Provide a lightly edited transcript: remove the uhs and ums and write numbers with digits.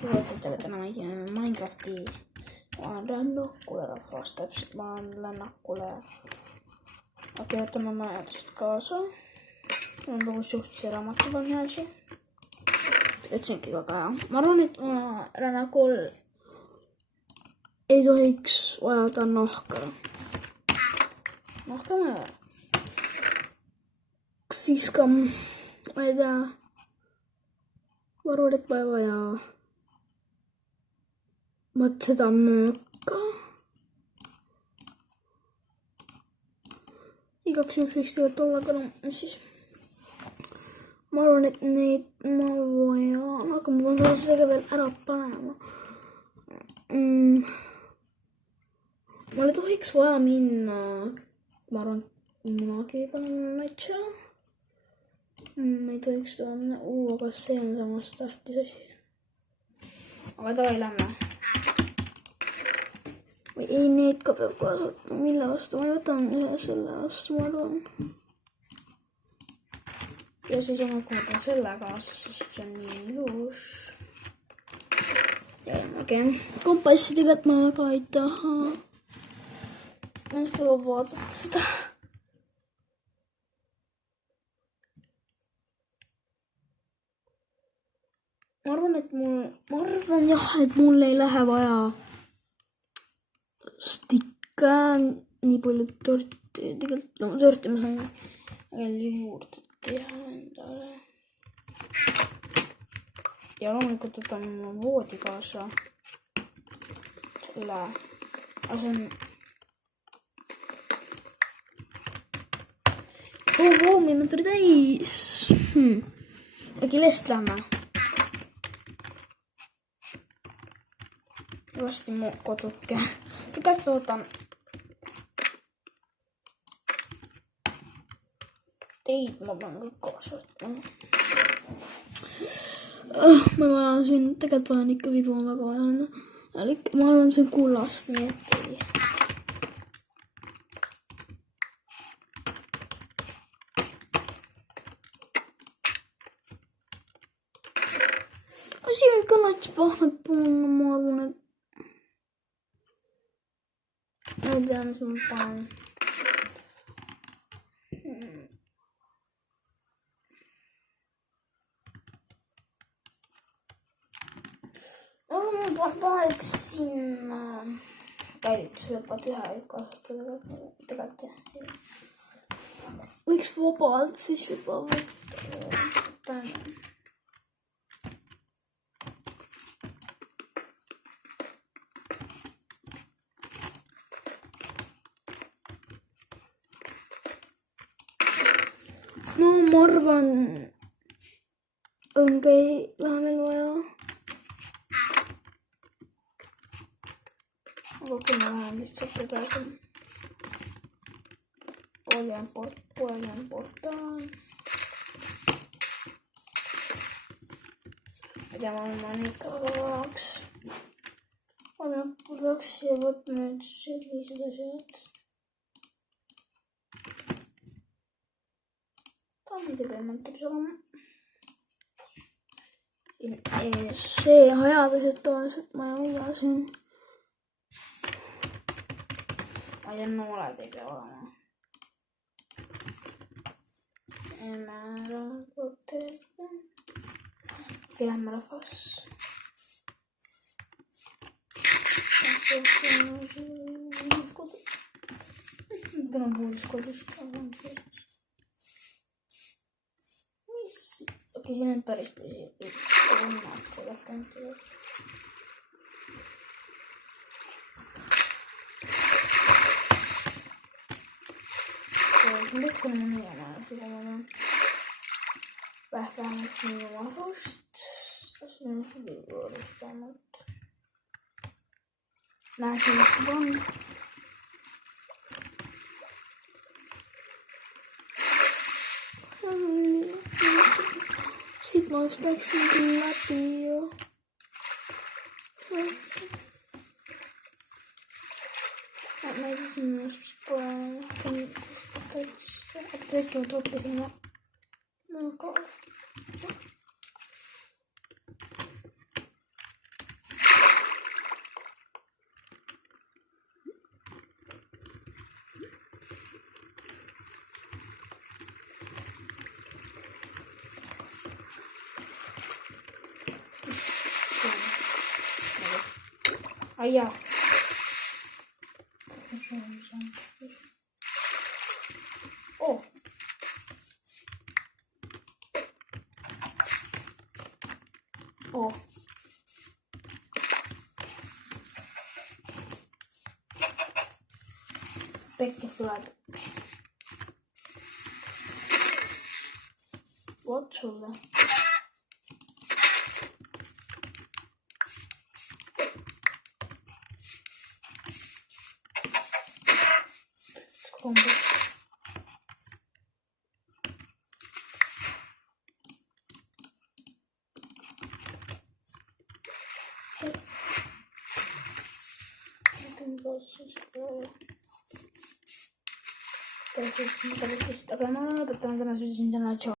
Suosittele tänä Minecraftia. Mä oon Rannokkulle Frostapsit. Mä oon Lennakkulle. Okei, otan mä ajatukset kaasaan. Mä oon tullut just siellä maksavan jäisi. Etsinkin koko ajan. Mä arvan, että Rannakulle ei tohiks vajata nohkaa. Nohkaa mä siskam. Mä ei tää varuudet päivä ja matsetaan mökkaa. Ikäksi yksi tuolla kadon siis. Mä arvan, että niitä mä voin vaikka mä voin saada sekä vielä äräppaneema. Mä olin tohiks vaan minna. Mä arvan, minäkin paljon näitsää. Ei tohiks tuolla minä ulokas sen samasta tahtisasi. Aga toi lämmä. Või ei neid ka peab kaasa, mille vastu ma võtan ühe selle vastu, ma arvan. Ja siis on, kui ma võtan selle kaasa, siis see on nii ilus. Ja okei. Kompassidega, et ma väga ei taha. Ma just väga vaadata seda. Ma arvan jah, et mul ei lähe vaja stikke nii palju torti, tegelikult torti ma saan veel juurde teha endale. Ja loomulikult võtan oma voodi kaasa. Selle asen. Minu tuli täis. Äkki lest lähme. Vasti mu koduke. Tegelikult ma võtan teid, ma pean kõik kaasa võtma. Ma vajan siin, tegelikult vajan ikka vibu, ma väga vajan. Ma arvan, see on kullast, nii et ei. Siin kannataks pahnad puhunna, ma arvan, et ma ei tea, mis ma panen. Ma paneks sinna käiks lõpad ühe kasutada tegelikult jah. Võiks vabalt siis juba võtta. No ma arvan, õnge ei lähe meil vaja. Aga kui ma lähen lihtsalt edasi. Pooli on portaan. Ma tea, ma ikka väga vajaks. Ma peaks siia võtma nüüd sellised asjad. Tamdi peamäntud saama. See ajadused tavaliselt ma ei hoia siin. Ma ei tea, nooled ei pea olema. Määra koteepe. Lähme rahvas. Täna on puuliskodus. Okei, siin on päris põhiseid. Sellest on tulnud. Miks on minu maja? Vähemalt minu varust. See on minu varust vähemalt. Näe sellesse on. Siit ma just läksin küll läbi ju. Ma ei tea, siin just pole äkki ma toppisin mööga. Ayah. Oh. Oh. Bekle fırladı. What şurada? Sıkıldı. Terus kita bisa karena bertanya-tanya